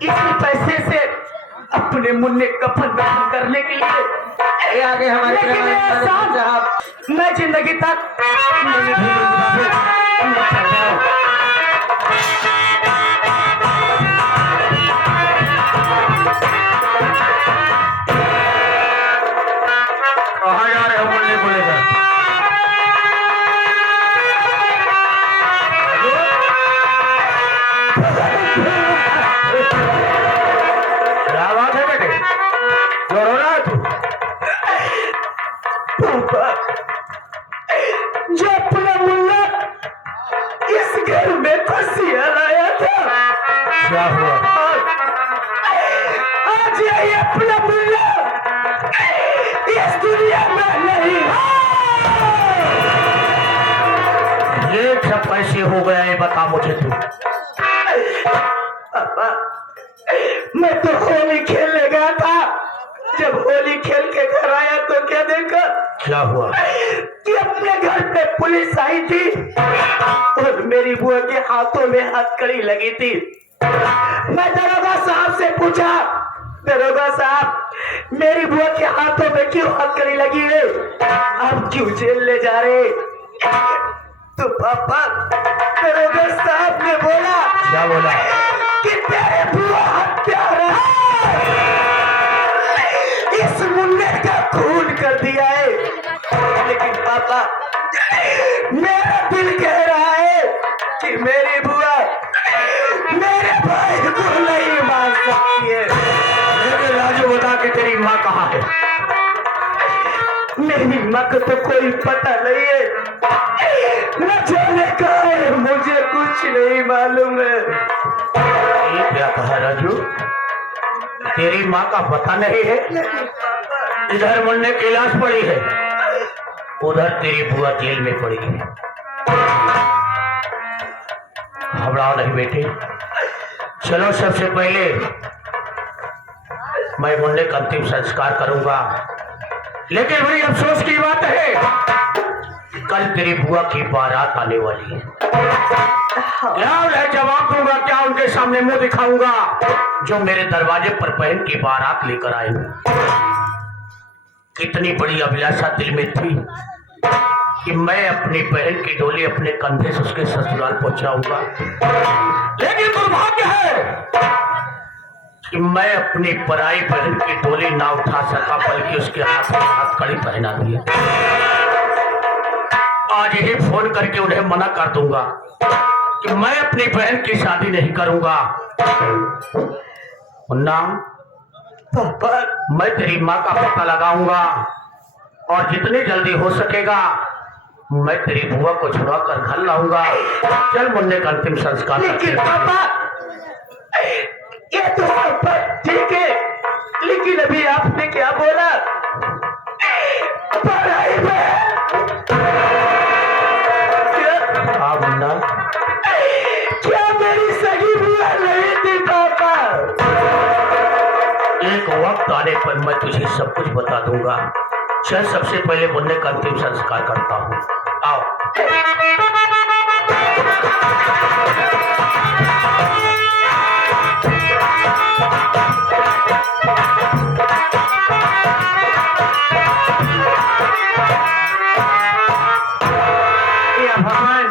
इसी पैसे से अपने मुन्ने कफन दफन करने के लिए आगे हमारे लेकिन मेरे साथ मैं जिंदगी तक नहीं भूलूंगा। मैं चल रहा हूं। कहाँ जा रहे हो मुन्ने को लेकर? क्या बात है बेटे, जो रो रहा है तू? पापा, जो अपना मुन्ना इस घर में खुशियां लाया था, क्या हुआ? आज यही अपना मुन्ना इस दुनिया में नहीं है। ये सब कैसे हो गया ये बता मुझे तू। पापा, मैं तो होली खेलने गया था। जब होली खेल के घर आया तो क्या देखा क्या हुआ? कि अपने घर पे पुलिस आई थी और मेरी बुआ के हाथों में हथकड़ी लगी थी। मैं दरोगा साहब से पूछा, दरोगा साहब मेरी बुआ के हाथों में क्यों हथकड़ी लगी है, आप क्यों जेल ले जा रहे? तो पापा, दरोगा साहब ने बोला, क्या बोला? कि तेरे बुआ हत्यारा इस मुन्ने का खून कर दिया है। लेकिन पापा, मेरा दिल कह रहा है कि मेरी बुआ मेरे भाई को नहीं मार सकती है। मेरे राजू बता कि तेरी माँ कहाँ है? मेरी माँ को तो कोई पता नहीं है, न जाने कहाँ है, मुझे कुछ नहीं मालूम है। ये क्या कहा राजू? तेरी माँ का पता नहीं है? इधर मुन्ने की लाश पड़ी है, उधर तेरी बुआ जेल में पड़ी है। घबराओ नहीं बेटे, चलो सबसे पहले मैं मुन्ने का अंतिम संस्कार करूंगा। लेकिन बड़ी अफसोस की बात है, कल तेरी बुआ की बारात आने वाली है। क्या उन्हें जवाब दूंगा, क्या उनके सामने मुंह दिखाऊंगा जो मेरे दरवाजे पर बहन की बारात लेकर आए? कितनी बड़ी अभिलाषा दिल में थी कि मैं अपनी बहन की डोली अपने कंधे से उसके ससुराल पहुंचाऊंगा। लेकिन दुर्भाग्य है कि मैं अपनी पराई बहन की डोली ना उठा सका, बल्कि उसके हाथ में हथकड़ी पहना दिया। आज ही फोन करके उन्हें मना कर दूंगा कि मैं अपनी बहन की शादी नहीं करूंगा। मुन्ना, पापा, मैं तेरी माँ का पता लगाऊंगा और जितनी जल्दी हो सकेगा मैं तेरी बुआ को छुड़ा कर घर लाऊंगा। चल मुन्ने का अंतिम संस्कार करते लेकिन हैं। पापा, ये तो सब बात ठीक है, लेकिन अभी आपने क्या बोला? पढ़ाई में हाँ मुन्ना, क्या मेरी सगी बुआ नहीं थी पापा? एक वक्त आने पर मैं तुझे सब कुछ बता दूंगा। चल सबसे पहले मुन्ने का अंतिम संस्कार करता हूँ। आओ। भगवान,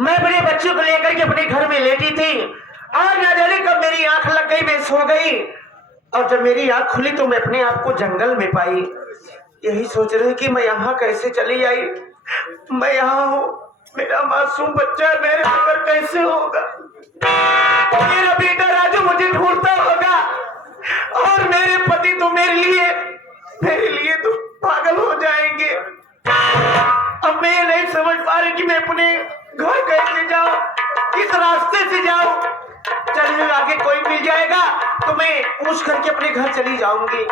मैं अपने बच्चों को लेकर के अपने घर में लेटी थी और ना जाने कब मेरी आंख लग गई, मैं सो गई और जब मेरी आंख खुली तो मैं अपने आप को जंगल में पाई। यही सोच रही कि मैं यहाँ कैसे चली आई। मैं यहाँ हूँ, मेरा मासूम बच्चा मेरे बगैर कैसे होगा? मेरा बेटा राजू मुझे ढूंढता होगा और मेरे पति तो मेरे लिए तो पागल हो जाएंगे। अब मैं नहीं समझ पा रही कि मैं अपने घर कैसे जाऊं, किस रास्ते से जाऊं। चल आगे कोई मिल जाएगा तो मैं पूछ करके अपने घर चली जाऊंगी।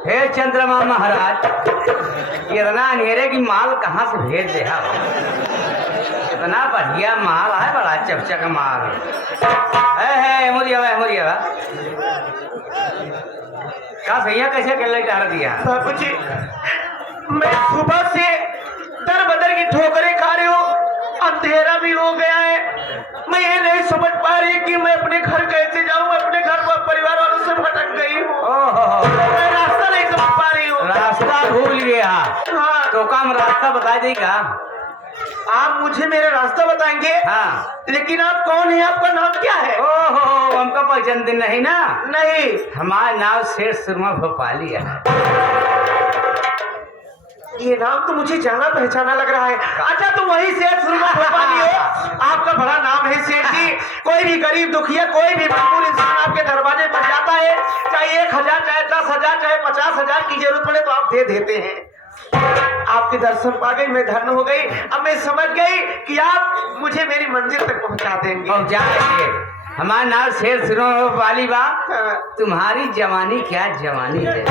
हे चंद्रमा महाराज, इतना अंधेरे की माल कहाँ से भेज दे? इतना बढ़िया माल है, बड़ा चकचक माल है। मुरिया का भैया कैसे कर ले डाल दिया? बाबूजी, मैं सुबह से दर बदर की ठोकरें खा रही हूँ, अंधेरा भी हो गया है। मैं ये नहीं समझ पा रही कि मैं अपने घर कैसे जाऊँ। मैं अपने घर को परिवार वालों से भटक गई हूँ। ओहो, मैं रास्ता नहीं समझ पा रही हूँ। रास्ता भूल गया हाँ, तो काम रास्ता बता देगा। आप मुझे मेरा रास्ता बताएंगे? हाँ। लेकिन आप कौन है? आपका नाम क्या है? ओहो, हमको पहचानते नहीं ना? नहीं। हमारा नाम शेर सुरमा भोपाली है। ये नाम तो मुझे जाना पहचाना लग रहा है। अच्छा, तो वही सेठ सुरमा भोपाली हो? आपका बड़ा नाम है सेठ जी। कोई भी गरीब दुखिया, कोई भी मजबूर इंसान आपके दरवाजे पर जाता है, चाहे 1,000, चाहे 10,000, चाहे 50,000 की जरूरत पड़े तो आप दे देते हैं। आपके दर्शन पा गई, मैं धन्य हो गई। अब मैं समझ गई कि आप मुझे मेरी मंजिल तक पहुंचा देंगे। पहुंचाएंगे। हमारा नाम शेर सुरमा भोपाली बा। हाँ। तुम्हारी जवानी क्या जवानी है?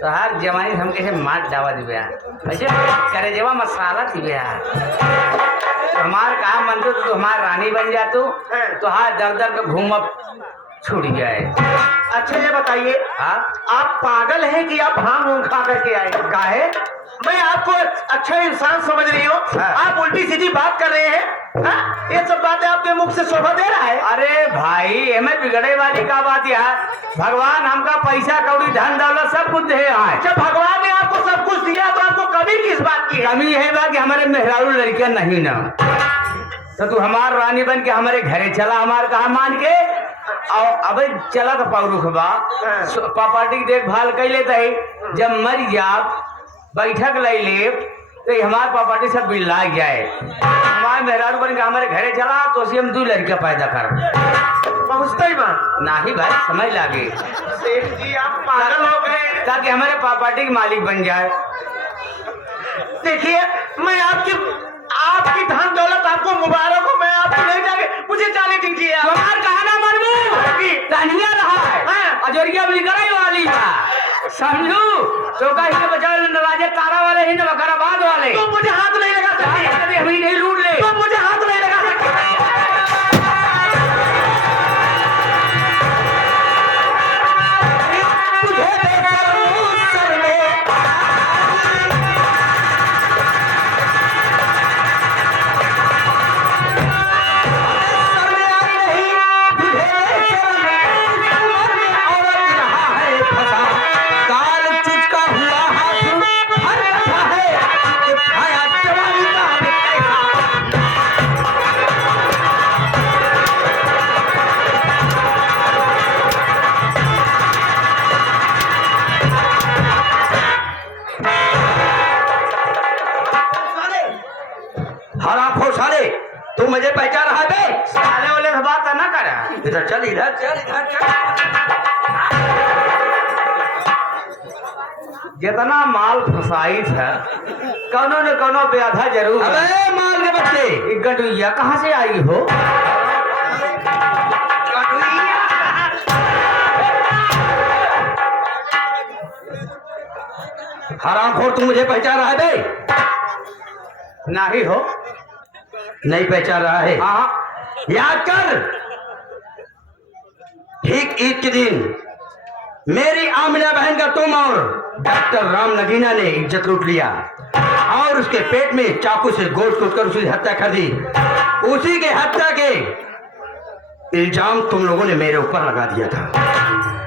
तो हर जवानी हम कैसे मार डावा दिव्या वैसे करे जवा मसाला थी भैया। तो हमार कहा मन तो हमार रानी बन जा तो हर दर दर पे घूम छूट जाए। अच्छा, ये बताइए, हाँ? आप पागल हैं कि आप भांग वूंग खा करके आए? काहे? मैं आपको अच्छा इंसान समझ रही हूँ, हाँ। आप उल्टी सीधी बात कर रहे हैं। हाँ? ये सब बातें आपके मुख से शोभा दे रहा है? अरे भाई हमें बिगड़े वाली का बात यार। भगवान हमका पैसा कौड़ी धन दौलत सब कुछ दे है। जब भगवान ने आपको सब कुछ दिया तो आपको कमी किस बात की है? कमी है बा कि हमारे मेहरारू लड़कियां नहीं ना। तो तू हमार रानी बन के हमारे घरे चला, हमार कहा मान के और अब चला तो पाउरुख बा प्रॉपर्टी की देखभाल कर लेते है। जब मर जा बैठक ले ले तो हमारे प्रॉपर्टी सब बिल लाग जाए। हमारे मेहरारू बन के हमारे घरे चला तो उसी हम 2 लड़कियां पैदा कर पहुँचता ही बात नहीं भाई समझ लागे। सेठ जी, आप पागल हो गए। ताकि हमारे प्रॉपर्टी के मालिक बन जाए। देखिए, मैं आपकी धन दौलत आपको मुबारक हो। मैं आपको नहीं जाके मुझे जाने दीजिए। आप हमार कहा ना मनमू तनिया रहा है। हाँ। अजोरिया बिगड़ाई वाली है समझू। तो कहीं बचा नवाजे तारा वाले ही नवकराबाद वाले। तो मुझे हाथ नहीं लगा सकते। कभी हम ही नहीं लूट ले। तो मुझे हाथ नहीं लगा सकते। तू मुझे पहचान रहा है बे? साले वाले से बात ना कर। इधर चल, इधर चल, इधर चल। जितना माल फसाई था कौनो न कौनो ब्याधा जरूर। अबे माल के बच्चे, ये गटुइया कहाँ से आई हो? हरामखोर, तू मुझे पहचान रहा है बे? नहीं हो, नहीं पहचान रहा है? हाँ, याद कर। ठीक ईद के दिन मेरी आमिना बहन का तुम और डॉक्टर राम नगीना ने इज्जत लूट लिया और उसके पेट में चाकू से गोश्त कूटकर उसकी हत्या कर दी। उसी के हत्या के इल्जाम तुम लोगों ने मेरे ऊपर लगा दिया था।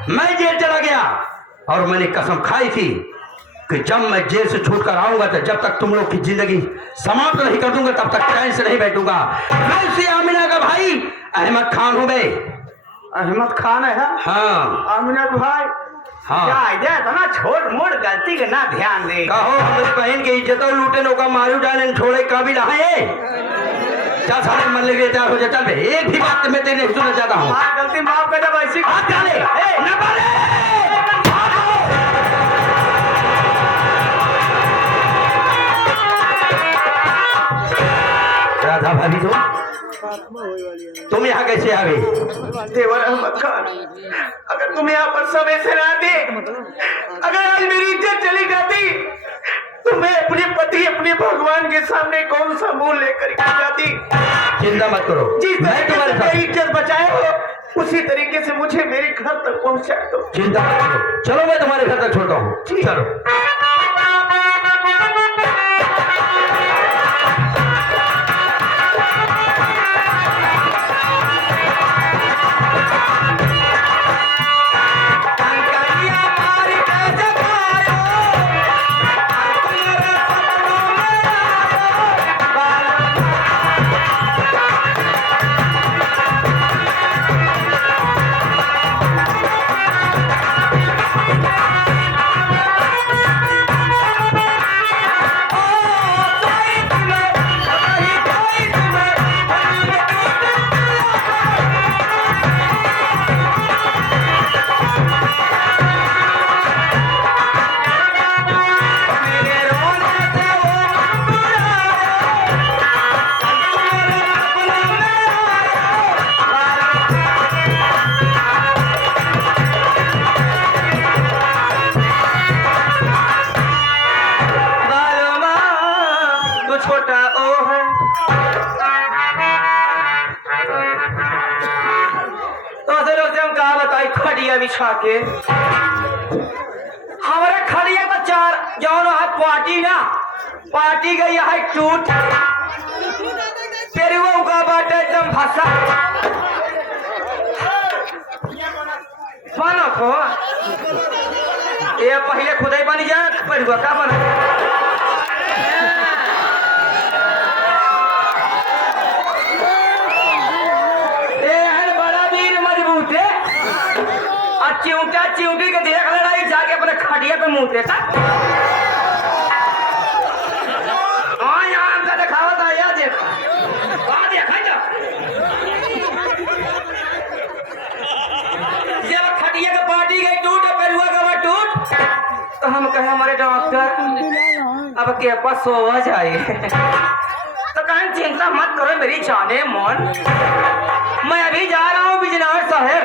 मैं जेल चला गया और मैंने कसम खाई थी कि जब मैं जेल से छूट कर आऊंगा तो जब तक तुम लोग की जिंदगी समाप्त नहीं कर दूंगा तब तक चैन से नहीं बैठूंगा। मैं उसी आमिना का भाई अहमद खान हूं बे। अहमद खान है? हाँ। आमिना भाई? हाँ। क्या इतना छोट मोट गलती का ना ध्यान दे। कहो हमारी बहन की इज्जत और लूटे नौका मारू डाले छोड़े काबिल है। चल सारे मन लगे तैयार हो जा। चल बे, एक भी बात मैं तेरे सुनना चाहता हूँ। गलती माफ कर दे वैसी हाथ डाले न बोले। राधा भाभी तुम यहाँ कैसे आ गई? देवर अहमद खान, अगर तुम यहाँ पर समय से ना आते, अगर आज मेरी इज्जत चली जाती तो मैं अपने पति अपने भगवान के सामने कौन सा मुंह लेकर के जाती। चिंता मत करो, जिस मैं तरीके तुम्हारे से साथ। मेरी इज्जत बचाए हो उसी तरीके से मुझे मेरे घर तक पहुँचा दो। चिंता मत करो, चलो मैं तुम्हारे घर तक छोड़ता हूँ। चलो छोटा ओ है तो से हम कहा बताई खड़िया बिछा के हमारे खड़िया तो चार जौन है पार्टी ना पार्टी गई है टूट तेरे वो का बाटे एकदम फंसा मानो खो ये पहले खुदाई बनी जाए पर का बना चिंटा चिंटी के देख लड़ाई जाके अपने खटिया पे मुंह देता यहाँ का दिखावा था या देखा देखा जब खटिया के पार्टी गई टूट पेरुआ का टूट तो हम कहे हमारे डॉक्टर अब के पास सोवा जाए तो कहें चिंता मत करो मेरी जाने मन मैं अभी जा रहा हूँ बिजनौर शहर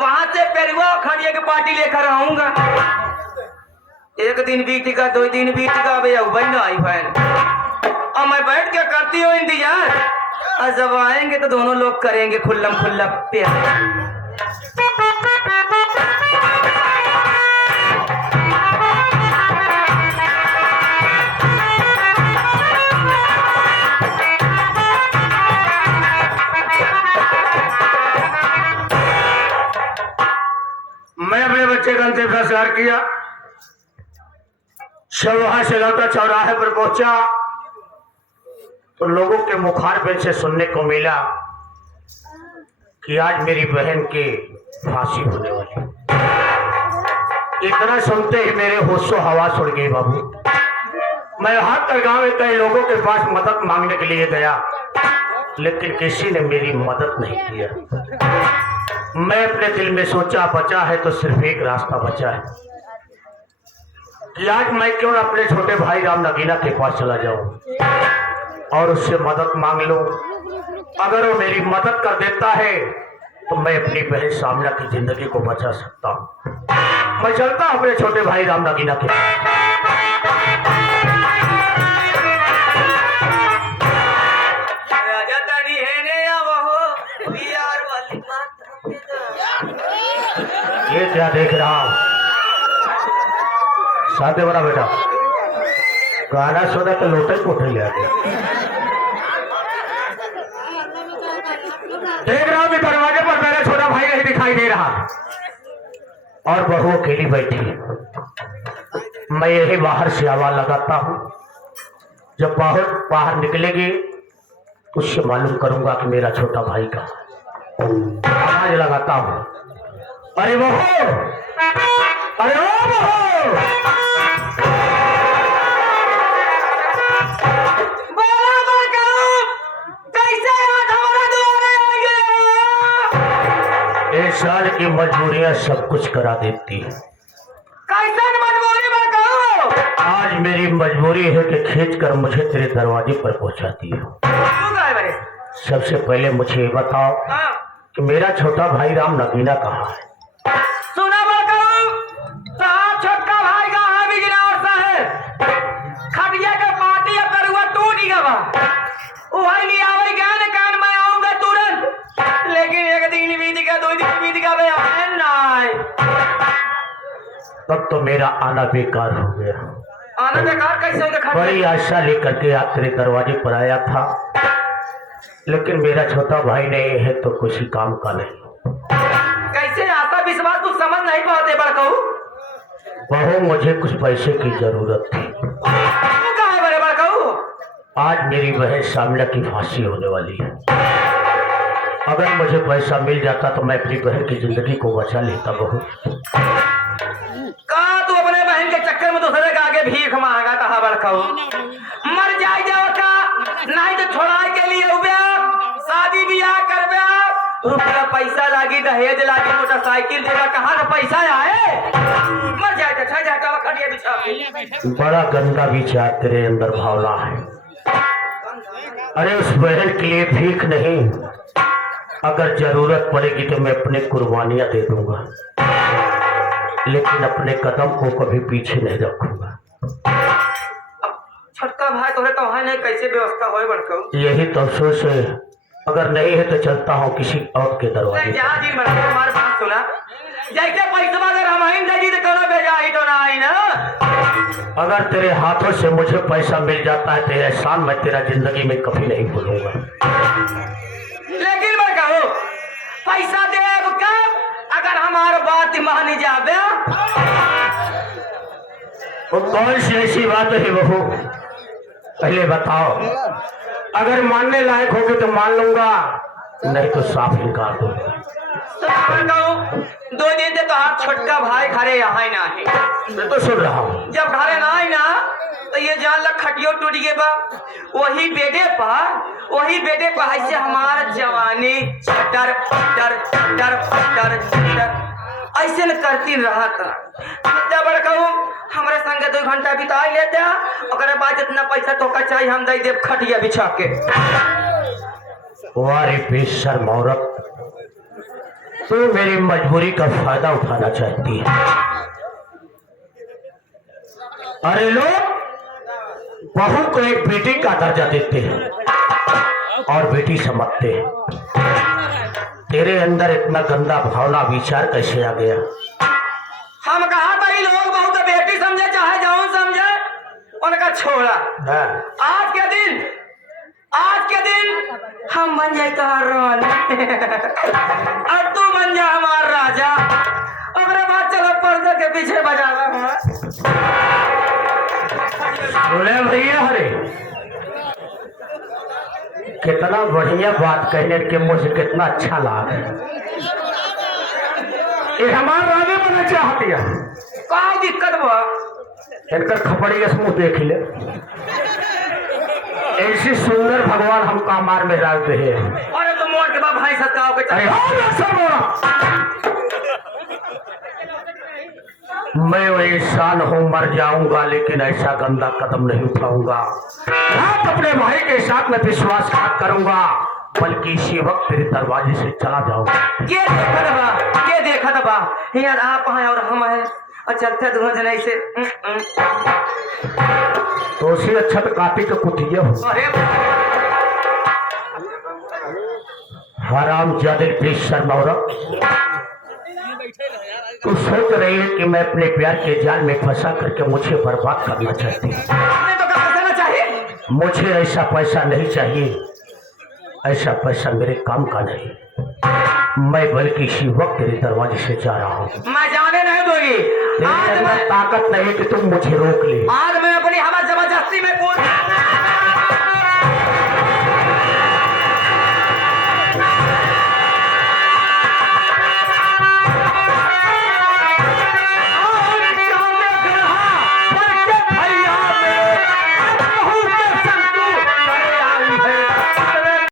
वहां से पेरुआ खड़िया की पार्टी लेकर आऊंगा एक दिन बीतेगा दो दिन बीतेगा बहन आई बहन और मैं बैठ के करती हूँ इंतजार और जब आएंगे तो दोनों लोग करेंगे खुल्लम खुल्ला प्यार मैं अपने बच्चे का अंतिम संस्कार किया जब वहां से लौटा चौराहे पर पहुंचा तो लोगों के मुखारबिन से सुनने को मिला कि आज मेरी बहन की फांसी होने वाली। इतना सुनते ही मेरे होशो हवास उड़ गई बाबू। मैं हाथ कर गांव में कई लोगों के पास मदद मांगने के लिए गया लेकिन किसी ने मेरी मदद नहीं किया। मैं अपने दिल में सोचा बचा है तो सिर्फ एक रास्ता बचा है कि आज मैं क्यों अपने छोटे भाई राम नगीना के पास चला जाऊं और उससे मदद मांग लूं। अगर वो मेरी मदद कर देता है तो मैं अपनी बहन सामना की जिंदगी को बचा सकता हूं। मैं चलता हूं अपने छोटे भाई राम नगीना के पास। ये क्या देख रहा हूं साथे बड़ा बेटा गाना सुना तो लोटे कोठे ले आते देख रहा हूं कि दरवाजे पर मेरा छोटा भाई नहीं दिखाई दे रहा और बहू अकेली बैठी। मैं यही बाहर से आवाज लगाता हूं जब बाहर निकलेगी उससे मालूम करूंगा कि मेरा छोटा भाई का आवाज लगाता हूं। अरे बहू अरे ओ बहू साल की मजबूरियां सब कुछ करा देती है। कैसे मजबूरी बताओ? आज मेरी मजबूरी है कि खींचकर मुझे तेरे दरवाजे पर पहुंचाती है। सबसे पहले मुझे बताओ कि मेरा छोटा भाई राम नगीना कहाँ है? सुना छोटका भाई कहाँ बिजनौर शहर खटिया के पार्टी पेरुआ टूट गया वही नहीं आवे ज्ञान कान मैं आऊंगा तुरंत लेकिन एक दिन बीत गया दो दिन बीत गया तब तो मेरा आना बेकार हो गया। आना बेकार कैसे हो गया? बड़ी आशा लेकर के आज तेरे दरवाजे पर आया था, लेकिन मेरा छोटा भाई नहीं है तो कुछ ही काम का नहीं। कैसे आशा विश्वास कुछ समझ नहीं पाते बड़कऊ? बहू मुझे कुछ पैसे की जरूरत थी। कहा है बड़े बड़कऊ? आज मेरी बहन शामिला की फांसी होने वाली है। अगर मुझे पैसा मिल जाता तो मैं अपनी बहन की जिंदगी को बचा लेता। बहू कहा तू अपने बहन के चक्कर में दूसरे के आगे भीख मांगा? कहा बड़कऊ मर जाए जाओ का नहीं तो छोड़ाए के लिए उबे शादी ब्याह करबे, रुपया पैसा लागी, दहेज लागी, मोटरसाइकिल देगा, कहाँ से पैसा आए? मर जाए तो छह जाता खड़िया बिछा के। बड़ा गंदा विचार तेरे अंदर भावना है। अरे उस बहन के लिए भीख नहीं, अगर जरूरत पड़ेगी तो मैं अपने कुर्बानियां दे दूंगा, लेकिन अपने कदम को कभी पीछे नहीं रखूंगा। छोटका भाई तोरे तो है नहीं, कैसे व्यवस्था होए बड़कऊ? यही तो अफसोस है। अगर नहीं है तो चलता हूँ किसी और के दरवाजे पर। जहाँ जी बड़कऊ हमारे बात सुना, जैसे पैसा अगर हम ही नहीं तो कौन भेजा ही तो ना आई ना। अगर तेरे हाथों से मुझे पैसा मिल जाता है तो एहसान मैं तेरा जिंदगी में कभी नहीं भूलूंगा। लेकिन बड़कऊ पैसा देव कब अगर हमार बात मान जाबे? वो कौन सी ऐसी बात है बहू, पहले बताओ। अगर मानने लायक होगी तो मान लूंगा, नहीं तो साफ इनकार दूंगा। दो दिन से तो आप छोटका भाई घरे यहाँ ना है। मैं तो सुन रहा हूँ। जब घरे ना आई ना तो ये जान लग खटियो टूट गए बा। वही बेटे पर ऐसे हमारा जवानी चटर चटर चटर चटर चटर ऐसे न करती रहा था। बड़कऊ हमारे संगे 2 घंटा बिता लेते, अगर बाद जितना पैसा तो का चाहिए हम दे देव खटिया बिछा के। वारे बेशर्म औरत, तू मेरी मजबूरी का फायदा उठाना चाहती है। अरे लोग बहू को एक बेटी का दर्जा देते हैं और बेटी समझते हैं। तेरे अंदर इतना गंदा भावना विचार कैसे आ गया? हम कहा था ये लोग बहुत बेटी समझे चाहे जाऊं समझे, उनका छोड़ा। आज के दिन हम बन जाए तुम्हार रानी और तू बन जा हमार राजा। अगले बात चलो पर्दे के पीछे बजाना है। बोले भैया, हरे कितना बढ़िया बात कहने के मुझे कितना अच्छा लगा। ये हमारा राजा बनना चाहती है। का दिक्कत बा? इनकर खपड़िया से मुंह देख ले। ऐसी सुंदर भगवान हम का मार में डालते हैं। अरे तो मोड़ के बाद भाई सत्ताओ के अरे मैं वो इंसान हूँ, मर जाऊंगा लेकिन ऐसा गंदा कदम नहीं उठाऊंगा। रात अपने भाई के साथ में विश्वासघात करूंगा, बल्कि इसी वक्त तेरे दरवाजे से चला जाऊंगा। ये देखा था यार, आप हैं और हम हैं और चलते दोनों जने से। तो उसी अच्छा तो काटी के कुतिया हो। अरे हराम जादे बेशर्म औरत, तू सोच रही है कि मैं अपने प्यार के जाल में फंसा करके मुझे बर्बाद करना चाहती हूँ। तो करना चाहिए। मुझे ऐसा पैसा नहीं चाहिए, ऐसा पैसा मेरे काम का नहीं। मैं बल्कि इसी वक्त तेरे दरवाजे से जा रहा हूँ। मैं जाने नहीं दूंगी। तेरे अंदर ताकत नहीं कि तुम मुझे रोक ले। आज मैं अपनी हवा जबरदस्ती में पूछ